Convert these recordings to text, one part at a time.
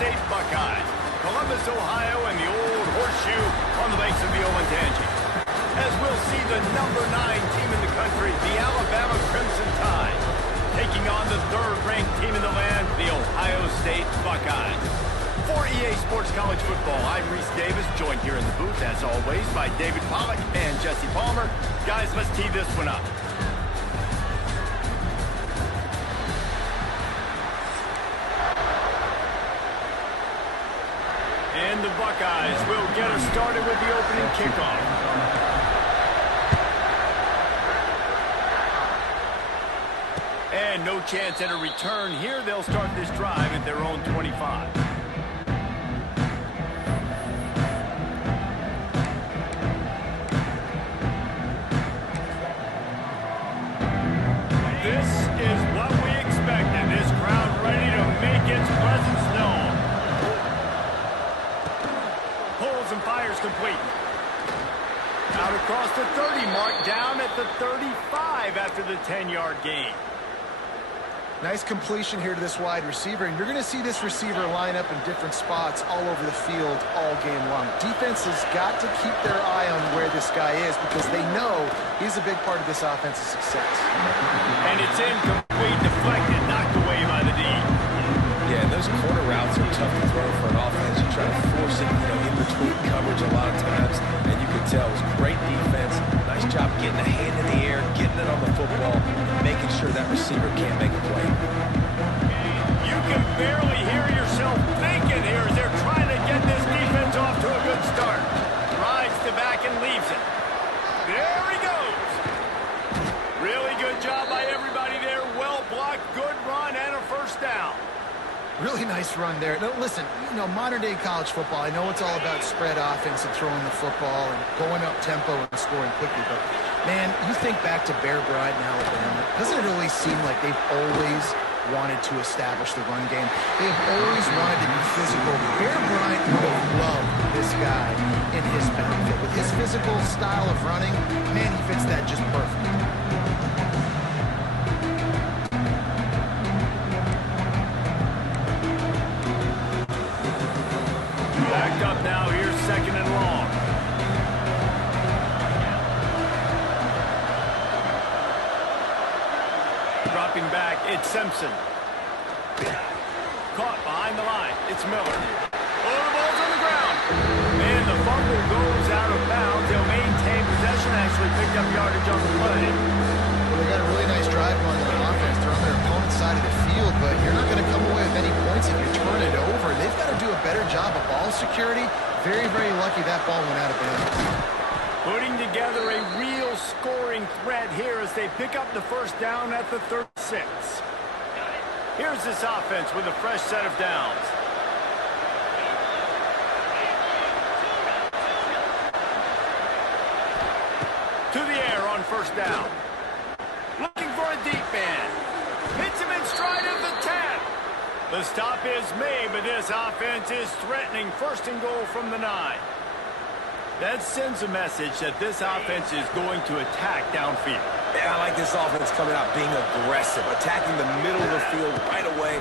State Buckeyes. Columbus, Ohio, and the old horseshoe on the banks of the Olentangy. As we'll see the number 9 team in the country, the Alabama Crimson Tide, taking on the third-ranked team in the land, the Ohio State Buckeyes. For EA Sports College Football, I'm Reese Davis, joined here in the booth, as always, by David Pollack and Jesse Palmer. Guys, let's tee this one up. And the Buckeyes will get us started with the opening kickoff. And no chance at a return here. They'll start this drive at their own 25. This is what we expected. This crowd ready to make its presence known. Pulls and fires complete. Out across the 30 mark, down at the 35 after the 10-yard gain. Nice completion here to this wide receiver, and you're going to see this receiver line up in different spots all over the field all game long. Defense has got to keep their eye on where this guy is because they know he's a big part of this offense's success. And it's incomplete, deflected, knocked away by the D. Yeah, those corner routes are tough to throw for an offense. You try to force it, in between coverage a lot of times, and you can tell it was great defense. Nice job getting a hand in the air, getting it on the football, and making sure that receiver can't make a play. You can barely hear yourself thinking here as they're trying to get this defense off to a good start. Rides the back and leaves it. There he goes. Really good job by everybody there. Well blocked, good run, and a first down. Really nice run there. Now, listen, modern-day college football, I know it's all about spread offense and throwing the football and going up tempo and scoring quickly, but, man, you think back to Bear Bryant in Alabama, doesn't it always seem like they've always wanted to establish the run game? They've always wanted to be physical. Bear Bryant would have loved this guy in his benefit. With his physical style of running, man, he fits that just perfect. Backed up now, here's second and long. Dropping back, it's Simpson. Caught behind the line, it's Miller. Oh, the ball's on the ground. And the fumble goes out of bounds. They'll maintain possession, actually picked up yardage on the play. Well, they got a really nice drive going on offense. They're on their opponent's side of the field, but you're not going to come away with any points if you turn it over. They've got to do a better job of ball security. Very, very lucky that ball went out of bounds. Putting together a real scoring threat here as they pick up the first down at the 36. Here's this offense with a fresh set of downs. To the air on first down. Looking for a deep man. Hits him in stride of the 10. The stop is made, but this offense is threatening first and goal from the 9. That sends a message that this offense is going to attack downfield. Yeah, I like this offense coming out being aggressive, attacking the middle of the field right away,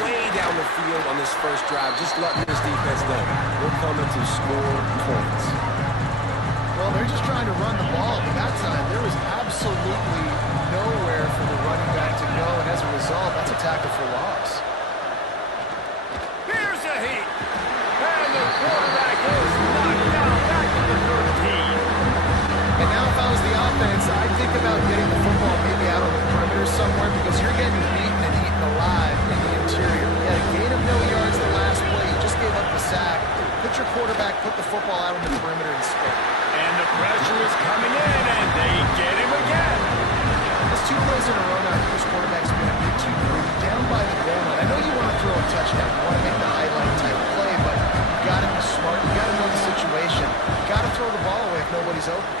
way down the field on this first drive, just letting this defense know we're coming to score points. Well, they're just trying to run the ball, but that time there was absolutely nowhere for the running back to go, and as a result, that's a tackle for loss. Here's a heat, and the quarterback is knocked down back to the 13. And now if I was the offense, I'd think about getting the football maybe out on the perimeter somewhere because you're getting beaten and eaten alive in the interior. You had a gain of no yards the last play. You just gave up the sack. Put your quarterback, put the football out on the perimeter and spin. And the pressure is coming in, and they get him again. There's 2 plays in a row now. This quarterback's been a bit too greedy. Down by the goal line. I know you want to throw a touchdown. You want to make the highlight type play, but you got to be smart. You got to know the situation. You got to throw the ball away if nobody's open.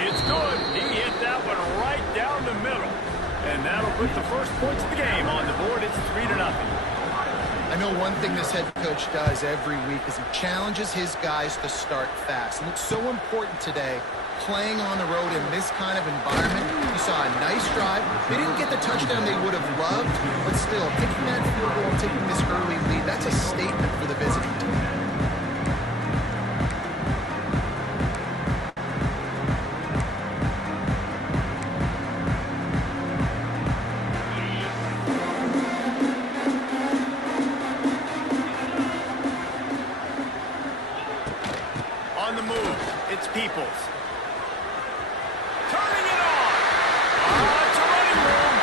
It's good. He hit that one right down the middle. And that'll put the first points of the game on the board. It's 3-0. I know one thing this head coach does every week is he challenges his guys to start fast. And it's so important today, playing on the road in this kind of environment. You saw a nice drive. They didn't get the touchdown they would have loved, but still, taking that field goal, taking this early lead, that Staples. Turning it on. It's a running room.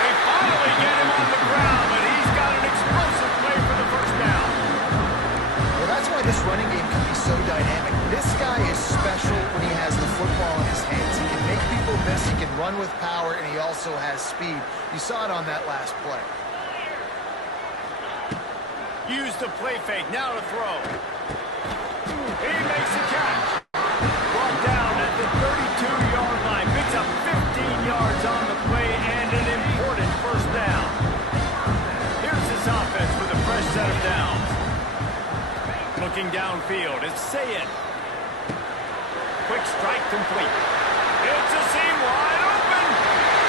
They finally get him on the ground, but he's got an explosive play for the first down. Well, that's why this running game can be so dynamic. This guy is special when he has the football in his hands. He can make people miss, he can run with power, and he also has speed. You saw it on that last play. Use the play fake, now to throw. He makes the catch. Brought down at the 32-yard line. Picks up 15 yards on the play and an important first down. Here's this offense with a fresh set of downs. Looking downfield, it's Sayed. Quick strike complete. It's a seam wide open.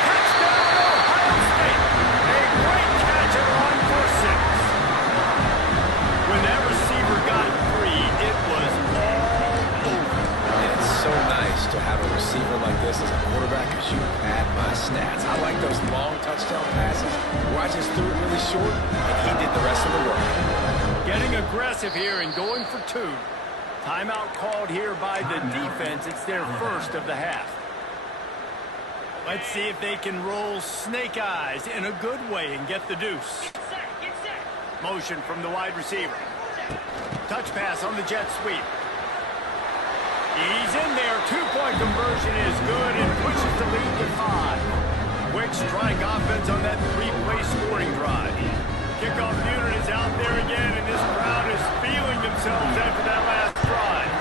Touchdown, Ohio State. A great catch and run for 6. When that receiver got free, it was all over. And it's so nice to have a receiver like this as a quarterback because you pad my stats. I like those long touchdown passes where I just threw it really short and he did the rest of the work. Getting aggressive here and going for 2. Timeout called here by the defense. It's their first of the half. Let's see if they can roll snake eyes in a good way and get the deuce. Motion from the wide receiver. Touch pass on the jet sweep. He's in there. 2-point conversion is good and pushes the lead to 5. Quick strike offense on that 3-play scoring drive. Kickoff unit is out there again, and this crowd is feeling themselves after that last drive.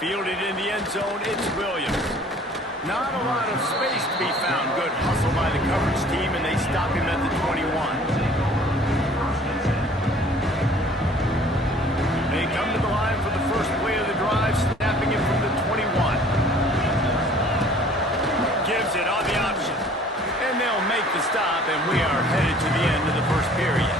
Fielded in the end zone, it's Williams. Not a lot of space to be found. Good hustle by the coverage team, and they stop him at the 21. They come to the line for the first play of the drive, snapping it from the 21. Gives it on the option. And they'll make the stop, and we are headed to the end of the first period.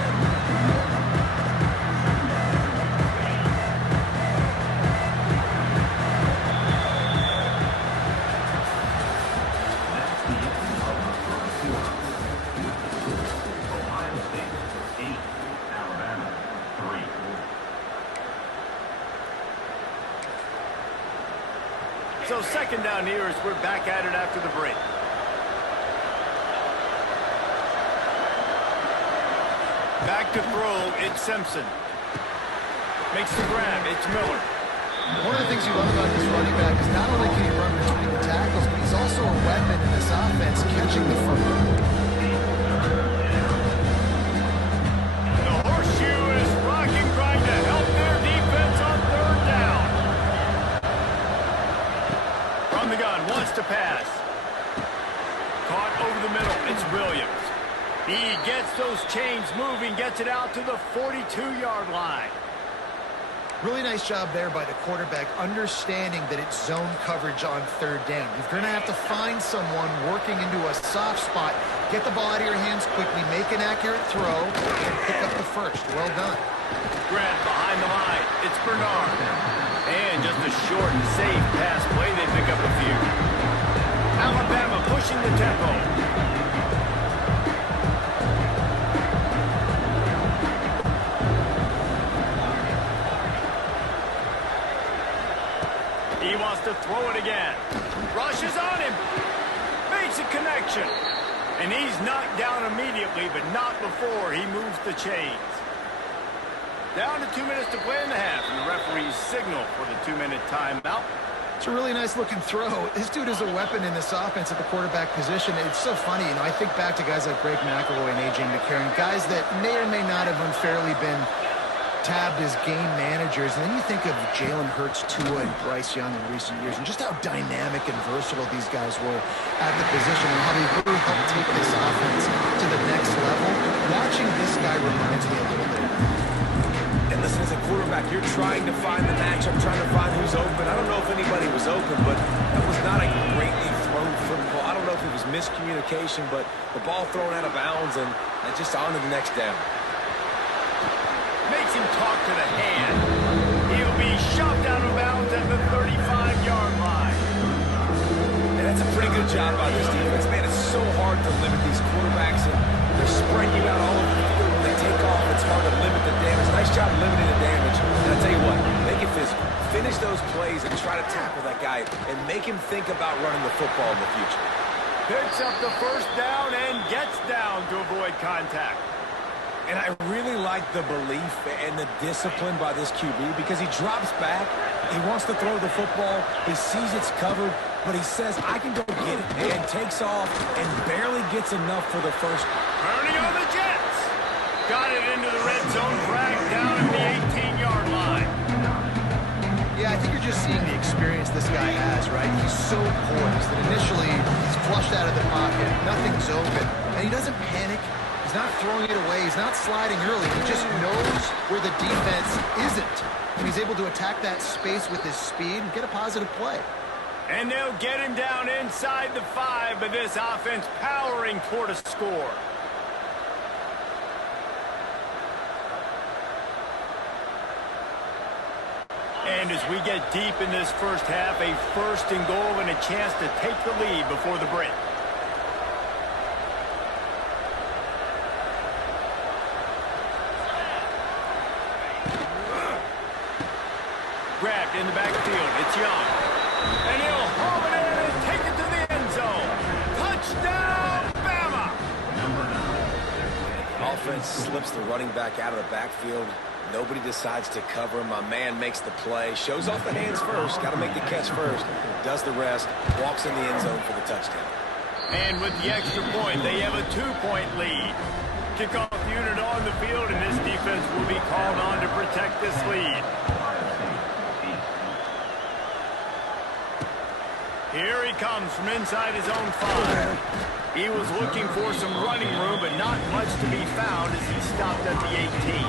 So second down here as we're back at it after the break. Back to throw, it's Simpson. Makes the grab, it's Miller. One of the things you love about this running back is not only can he run between the tackles, but he's also a weapon in this offense, catching the football. The horseshoe is rocking, trying to help their defense on third down. From the gun, wants to pass. Caught over the middle, it's Williams. He gets those chains moving, gets it out to the 42-yard line. Really nice job there by the quarterback, understanding that it's zone coverage on third down. You're going to have to find someone working into a soft spot, get the ball out of your hands quickly, make an accurate throw, and pick up the first. Well done. Grant behind the line. It's Bernard. And just a short and safe pass play. They pick up a few. Alabama pushing the tempo. He wants to throw it again. Rushes on him. Makes a connection. And he's knocked down immediately, but not before he moves the chains. Down to 2 minutes to play in the half, and the referees signal for the 2-minute timeout. It's a really nice looking throw. This dude is a weapon in this offense at the quarterback position. It's so funny, you know, I think back to guys like Greg McElroy and A.J. McCarron, guys that may or may not have unfairly been tabbed as game managers. And then you think of Jalen Hurts, Tua, and Bryce Young in recent years, and just how dynamic and versatile these guys were at the position and how they really helped take this offense to the next level. Watching this guy reminds me a little bit. And listen, as a quarterback, you're trying to find the matchup, trying to find who's open. I don't know if anybody was open, but that was not a greatly thrown football. I don't know if it was miscommunication, but the ball thrown out of bounds and just on to the next down. Makes him talk to the hand. He'll be shoved out of bounds at the 35-yard line. And that's a pretty good job by this defense. Man, it's so hard to limit these quarterbacks, and they're spreading you out all over the field. When they take off, it's hard to limit the damage. Nice job limiting the damage those plays and try to tackle that guy and make him think about running the football in the future. Picks up the first down and gets down to avoid contact. And I really like the belief and the discipline by this QB because he drops back, he wants to throw the football, he sees it's covered, but he says, I can go get it, and takes off and barely gets enough for the first. Turning on the Jets. Got it into the red zone, dragged down at the 18-yard line. Yeah, I think you're just seeing the experience this guy has, right? He's so poised that initially he's flushed out of the pocket, nothing's open, and he doesn't panic. He's not throwing it away. He's not sliding early. He just knows where the defense isn't. And he's able to attack that space with his speed and get a positive play. And they'll get him down inside the 5, but this offense powering toward a score. And as we get deep in this first half, a first and goal and a chance to take the lead before the break. Grabbed in the backfield. It's Young. And he'll haul it in and take it to the end zone. Touchdown, Bama! Offense slips the running back out of the backfield. Nobody decides to cover him. My man makes the play. Shows off the hands first. Got to make the catch first. Does the rest. Walks in the end zone for the touchdown. And with the extra point, they have a 2-point lead. Kickoff unit on the field, and this defense will be called on to protect this lead. Here he comes from inside his own 5. He was looking for some running room, but not much to be found as he stopped at the 18.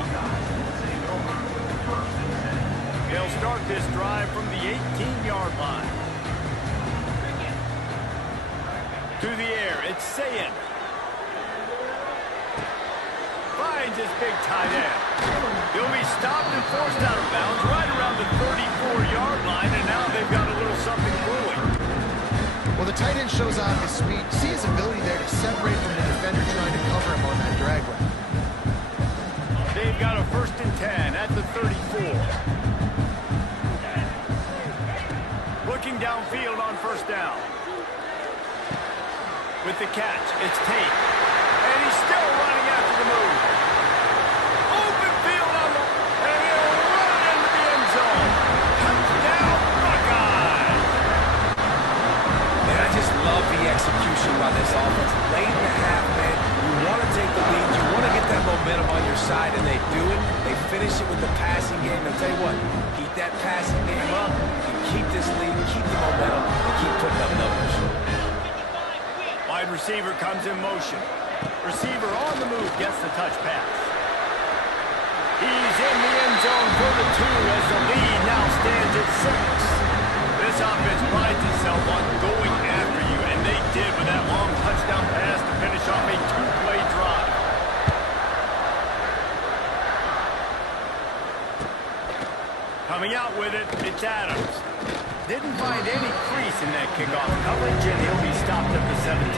They'll start this drive from the 18-yard line. To the air, it's Sayin. Finds his big tight end. He'll be stopped and forced out of bounds right around the 34-yard line, and now they've got a little something brewing. Well, the tight end shows off his speed. See his ability there to separate from the defender trying to cover him on that drag route. They've got a 1st and 10 at the 34. Looking downfield on 1st down. With the catch, it's Tate. And he's still running after the move. Open field on the... And he'll run it into the end zone. Touchdown, Buckeyes! And I just love the execution by this offense. Late in the half, man, you want to take the lead. You want to get that momentum on your side, and they do it. They finish it with the passing game. I'll tell you what, keep that passing game up. Keep this lead, keep the momentum, and keep putting up numbers. Wide receiver comes in motion. Receiver on the move gets the touch pass. He's in the end zone for the 2 as the lead now stands at 6. This offense prides itself on going after you, and they did with that long touchdown pass to finish off a 2-play drive. Coming out with it, it's Adams. Didn't find any crease in that kickoff coverage, and he'll be stopped at the 17.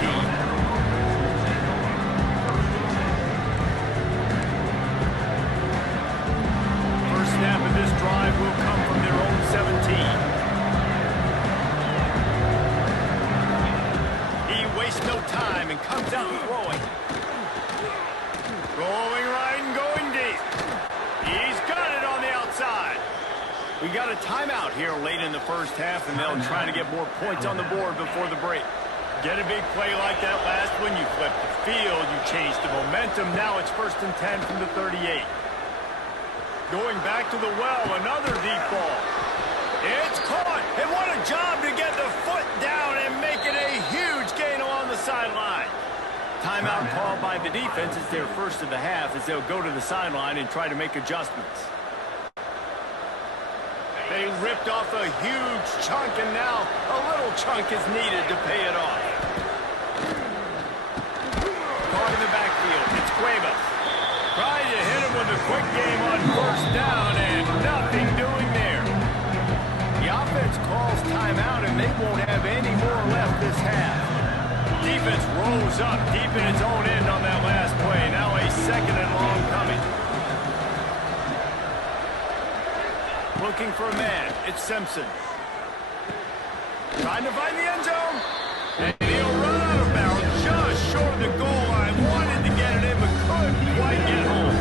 First snap of this drive will come from their own 17. He wastes no time and comes out throwing. Going right and going deep. He's got it on the outside. We got a timeout here late in the first half, and they'll try to get more points on the board before the break. Get a big play like that last one, you flip the field, you change the momentum. Now it's 1st and 10 from the 38. Going back to the well, another deep ball. It's caught, and what a job to get the foot down and make it a huge gain along the sideline. Timeout called by the defense is their first of the half as they'll go to the sideline and try to make adjustments. They ripped off a huge chunk, and now a little chunk is needed to pay it off. Caught in the backfield, it's Cuevas. Trying to hit him with a quick game on 1st down, and nothing doing there. The offense calls timeout, and they won't have any more left this half. Defense rolls up deep in its own end on that last play. Now a 2nd and long coming. looking for a man. It's Simpson. Trying to find the end zone. And he'll run out of bounds just short of the goal line. Wanted to get it in, but couldn't quite get home.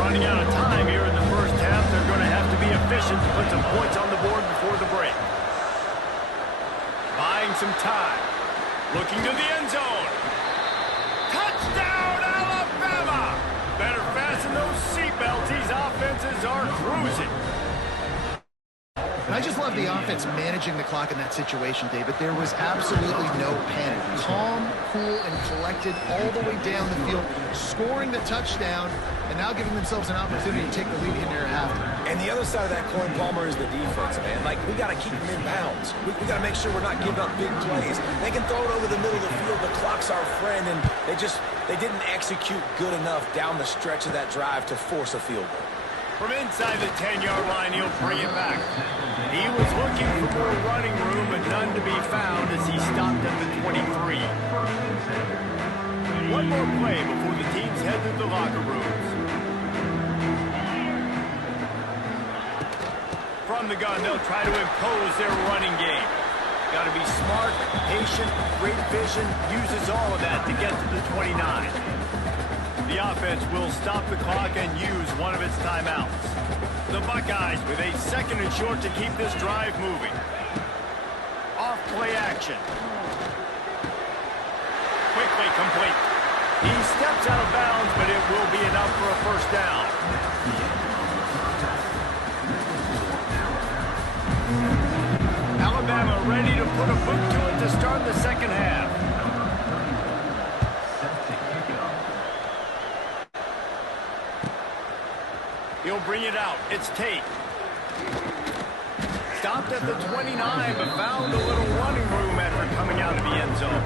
Running out of time here in the first half. They're going to have to be efficient to put some points on the board before the break. Buying some time. Looking to the end zone. Touchdown, Alabama! Better fasten those seatbelts. These offenses are cruising. And I just love the offense managing the clock in that situation, David. There was absolutely no panic. Calm, cool, and collected all the way down the field, scoring the touchdown, and now giving themselves an opportunity to take the lead in there after. And the other side of that coin, Palmer, is the defense, man. Like, we got to keep them in bounds. We got to make sure we're not giving up big plays. They can throw it over the middle of the field. The clock's our friend, and they didn't execute good enough down the stretch of that drive to force a field goal. From inside the 10-yard line, he'll bring it back. He was looking for more running room, but none to be found as he stopped at the 23. One more play before the teams head to the locker rooms. From the gun, they'll try to impose their running game. Got to be smart, patient, great vision, uses all of that to get to the 29. The offense will stop the clock and use one of its timeouts. The Buckeyes with a second and short to keep this drive moving. Off play action. Quickly complete. He steps out of bounds, but it will be enough for a first down. Alabama ready to put a boot to it to start the second half. He'll bring it out. It's Tate. Stopped at the 29, but found a little running room after coming out of the end zone.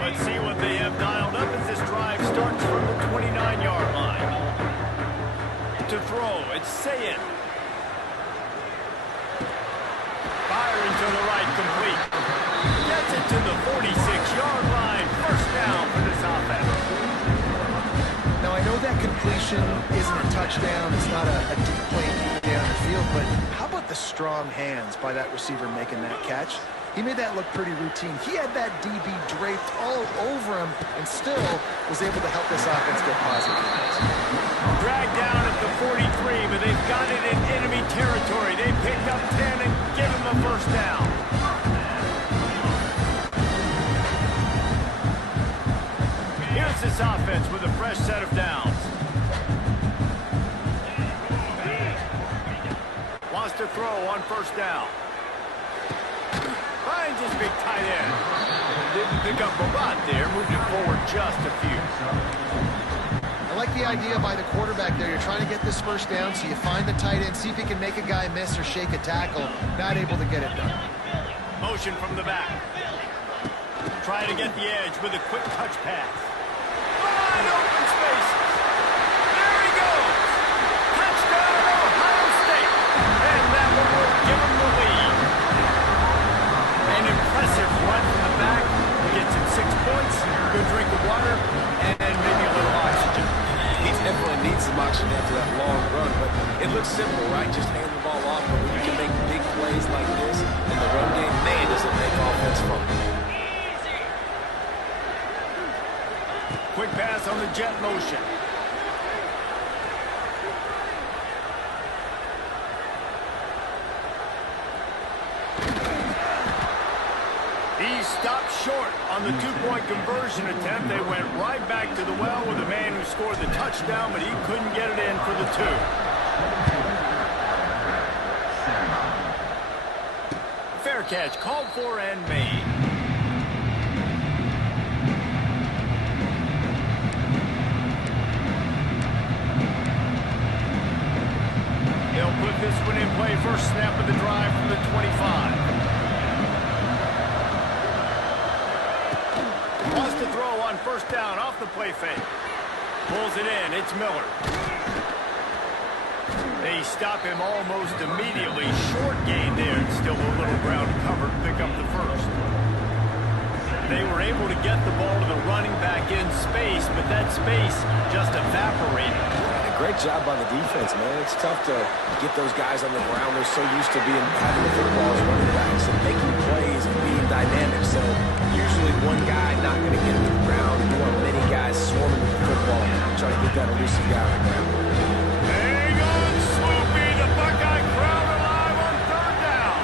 Let's see what they have dialed up as this drive starts from the 29-yard line. To throw, it's Sayed. Firing to the right, complete. Gets it to the 46-yard line. First down for this offense. Now, I know that completion isn't a touchdown. It's not a deep play down the field, but how about the strong hands by that receiver making that catch? He made that look pretty routine. He had that DB draped all over him and still was able to help this offense get positive points. Dragged down at the 43, but they've got it in enemy territory. They picked up 10 and give him the first down. Here's this offense with a fresh set of downs. Wants to throw on first down. Finds his big tight end. Didn't pick up a lot there, moved it forward just a few. I like the idea by the quarterback there. You're trying to get this first down, so you find the tight end, see if he can make a guy miss or shake a tackle. Not able to get it done. Motion from the back. Try to get the edge with a quick touch pass. Wide open spaces. There he goes. Touchdown, Ohio State. And that will give him the lead. An impressive run from the back. Gets him 6 points, good drink of water, and maybe a little oxygen. He definitely needs some oxygen after that long run, but it looks simple, right? Just hand the ball off, but when you can make big plays like this in the run game, man, does it make offense fun. Quick pass on the jet motion. He stopped short on the two-point conversion attempt. They went right back to the well with the man who scored the touchdown, but he couldn't get it in for the two. Fair catch called for and made. They'll put this one in play. First snap of the drive from the 25. Wants to throw on first down off the play fake. Pulls it in. It's Miller. They stop him almost immediately. Short gain there. Still a little ground covered. Pick up the first. They were were able to get the ball to the running back in space, but that space just evaporated. Great job by the defense, man. It's tough to get those guys on the ground. They're so used to having the football as running backs and making plays and being dynamic. So usually one guy not going to get it to the ground. You want many guys swarming with the football and trying to get that elusive guy on the ground. Hang on, Sloopy. The Buckeye crowd alive on third down.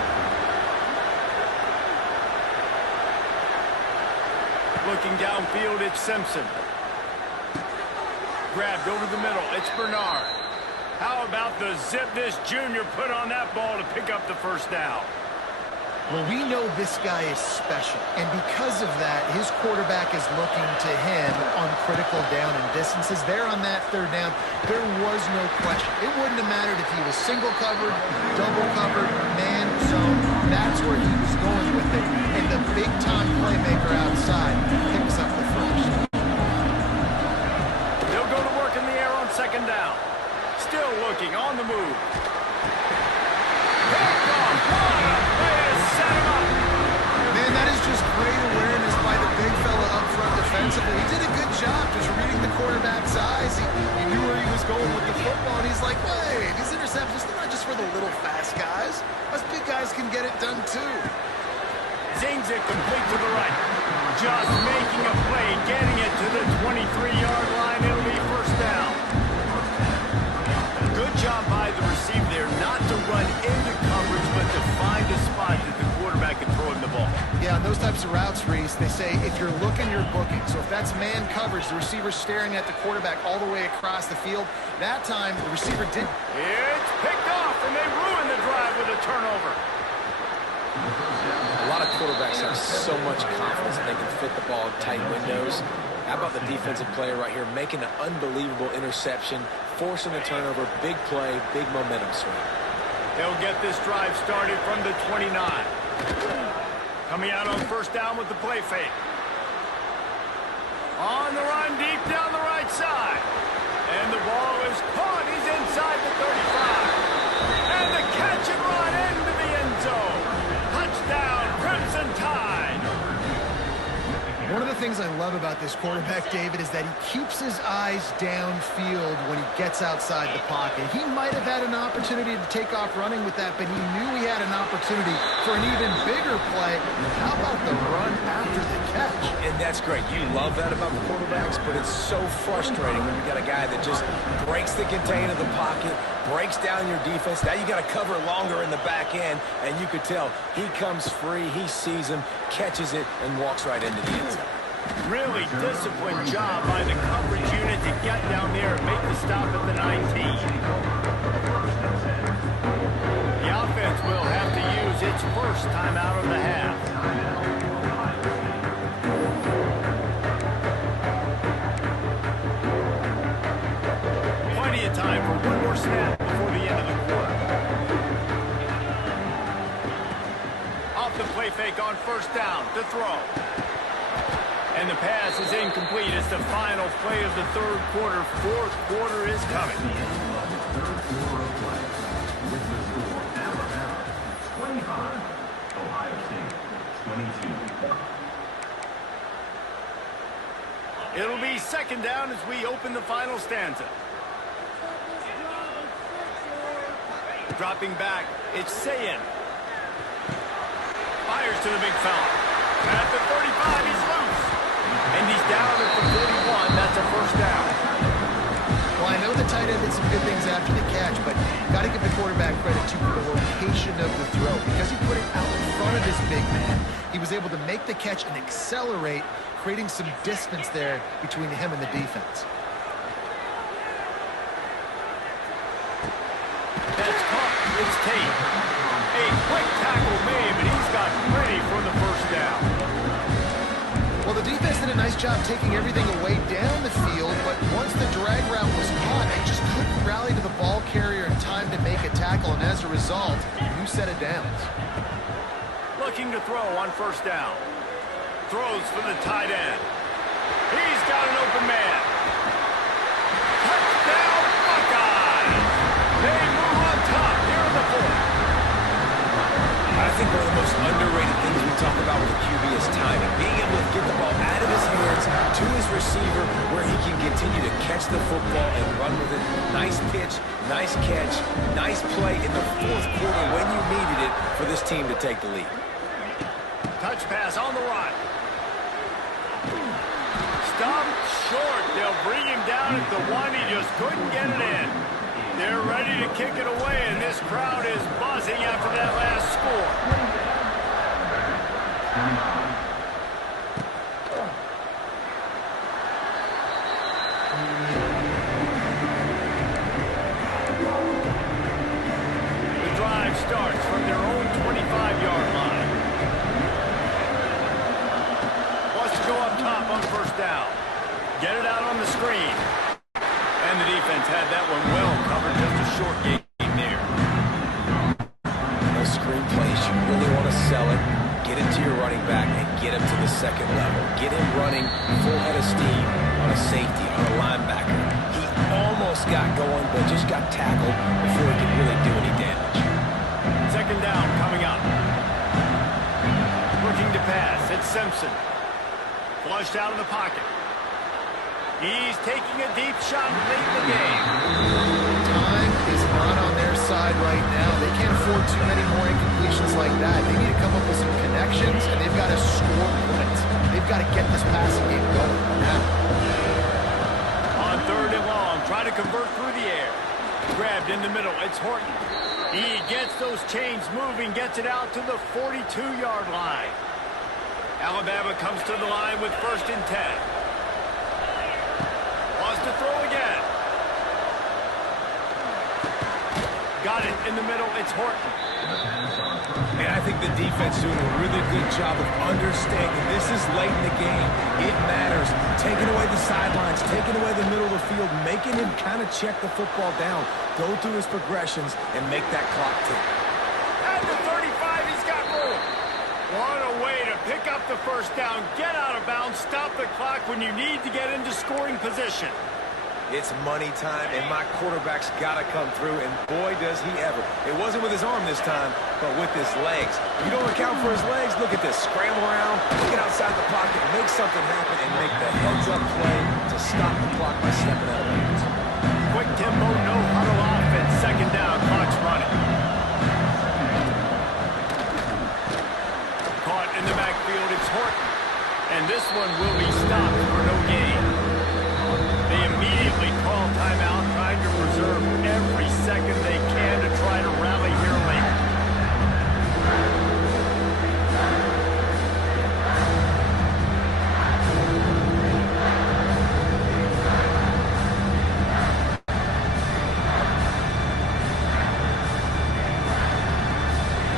Looking downfield, it's Simpson. Grabbed over the middle. It's Bernard. How about the zip this junior put on that ball to pick up the first down? Well, we know this guy is special, and because of that, his quarterback is looking to him on critical down and distances. There on that third down, there was no question. It wouldn't have mattered if he was single covered, double covered, man zone. That's where he was going with it, and the big-time playmaker outside picks up the first. He'll go to work in the air on second down. Still looking on the move. Picked off. What a play to set him up. Man, that is just great awareness by the big fella up front defensively. He did a good job just reading the quarterback's eyes. He knew where he was going with the football, and he's like, wait, these interceptions, they're not just for the little fast guys. Us big guys can get it done too. Zings it complete to the right. Just making a play, getting it to the 23-yard line. It'll be first down. Good job by the receiver there, not to run into coverage, but to find a spot that the quarterback can throw him the ball. Yeah, on those types of routes, Reese, they say if you're looking, you're booking. So if that's man coverage, the receiver's staring at the quarterback all the way across the field. That time, the receiver did. It's picked off, and they ruin the drive with a turnover. A lot of quarterbacks have so much confidence that they can fit the ball in tight windows. How about the defensive player right here making an unbelievable interception, forcing a turnover, big play, big momentum swing. They'll get this drive started from the 29. Coming out on first down with the play fake. On the run, deep down the right side. And the ball is caught. He's inside the 35. And the catch and run into the end zone. Touchdown, Crimson Tide. One of the things I love about this quarterback, David, is that he keeps his eyes downfield when he gets outside the pocket. He might have had an opportunity to take off running with that, but he knew he had an opportunity for an even bigger play. How about the run after the catch? And that's great. You love that about the quarterbacks, but it's so frustrating when you got a guy that just breaks the contain of the pocket, breaks down your defense. Now you got to cover longer in the back end, and you could tell he comes free, he sees him, catches it, and walks right into the end zone. Really disciplined job by the coverage unit to get down there and make the stop at the 19. The offense will have to use its first timeout of the half. Plenty of time for one more snap before the end of the quarter. Off the play fake on first down to throw. And the pass is incomplete. It's the final play of the third quarter. Fourth quarter is coming. Third quarter of play. With the score, Alabama 25, Ohio State 22. It'll be second down as we open the final stanza. Dropping back, it's Sayin. Fires to the big fella. At the 35, he's loose. And he's down at the 41. That's a first down. Well, I know the tight end did some good things after the catch, but got to give the quarterback credit to the location of the throw. Because he put it out in front of his big man, he was able to make the catch and accelerate, creating some distance there between him and the defense. That's caught. It's Tate. A quick tackle made, but he's got ready for the first down. Well, the defense did a nice job taking everything away down the field, but once the drag route was caught, they just couldn't rally to the ball carrier in time to make a tackle, and as a result, new set of downs. Looking to throw on first down. Throws for the tight end. He's got an open man. Touchdown, Buckeyes! They move on top here in the fourth. I think one of the most underrated things we talk about with the QB is timing. Being able to get the ball the football and run with it. Nice pitch, nice catch, nice play in the fourth quarter when you needed it for this team to take the lead. Touch pass on the run. Stopped short. They'll bring him down at the one. He just couldn't get it in. They're ready to kick it away, and this crowd is buzzing after that last score. The drive starts from their own 25-yard line. Wants to go up top on first down. Get it out on the screen. And the defense had that one well covered, just a short gain there. Those screen plays, you really want to sell it. Get it to your running back and get him to the second level. Get him running full head of steam on a safety, on a linebacker. He almost got going, but just got tackled before he could really do any damage. Second down coming up. Looking to pass. It's Simpson. Flushed out of the pocket. He's taking a deep shot late in the game. Time is not on their side right now. They can't afford too many more incompletions like that. They need to come up with some connections, and they've got to score points. They've got to get this passing game going now. On third and long, trying to convert through the air. Grabbed in the middle. It's Horton. He gets those chains moving, gets it out to the 42-yard line. Alabama comes to the line with 1st and 10. Wants to throw again. Got it in the middle. It's Horton. And I think the defense doing a really good job of understanding this is late in the game. It matters. Taking away the sidelines, taking away the middle of the field, making him kind of check the football down, go through his progressions, and make that clock tick. At the 35, he's got room. What a way to pick up the first down, get out of bounds, stop the clock when you need to get into scoring position. It's money time, and my quarterback's got to come through, and boy, does he ever. It wasn't with his arm this time, but with his legs. You don't account for his legs? Look at this. Scramble around, get outside the pocket, make something happen, and make the heads-up play to stop the clock by stepping out of bounds. Quick tempo, no huddle offense. Second down, clock's running. Caught in the backfield, it's Horton. And this one will be stopped for no gain. They immediately call timeout, trying to preserve every second they can to try to rally here late.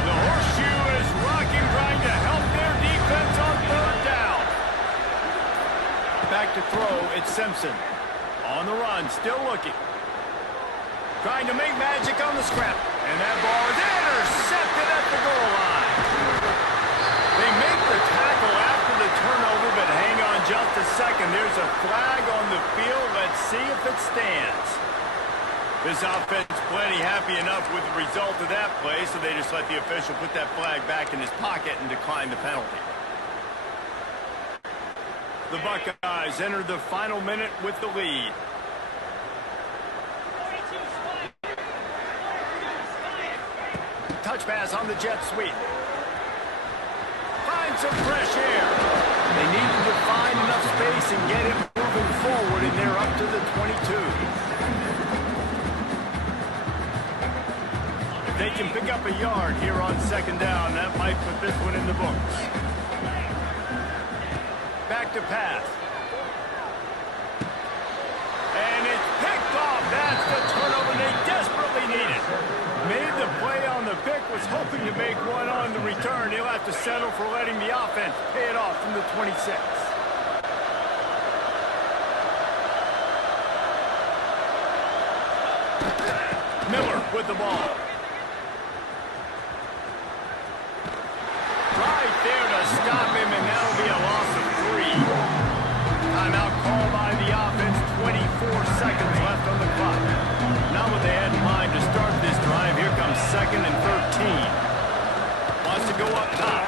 The horseshoe is rocking, trying to help their defense on third down. Back to throw, it's Simpson. On the run, still looking. Trying to make magic on the scrap. And that ball is intercepted at the goal line. They make the tackle after the turnover, but hang on just a second. There's a flag on the field. Let's see if it stands. This offense plenty happy enough with the result of that play, so they just let the official put that flag back in his pocket and decline the penalty. The Buckeyes enter the final minute with the lead. Touch pass on the jet sweep. Find some fresh air. They needed to find enough space and get him moving forward, and they're up to the 22. If they can pick up a yard here on second down, that might put this one in the books. Back to pass. And it's picked off. That's the turnover they desperately needed. Made the play on the pick, was hoping to make one on the return. He'll have to settle for letting the offense pay it off from the 26. Miller with the ball. Right there to stop him, and that'll be a loss of 3. Timeout called by the offense, 24 seconds left on the clock. Not what they had in mind to start this drive. Here comes 2nd and 13. Wants to go up top.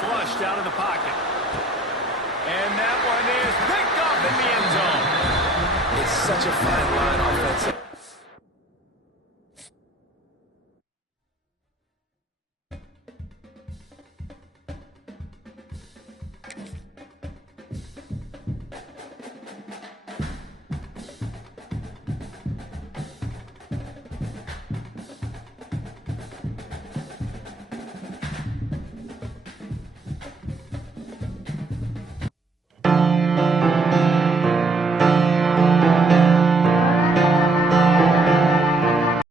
Flushed out of the pocket. And that one is picked off in the end zone. It's such a fine line offensively.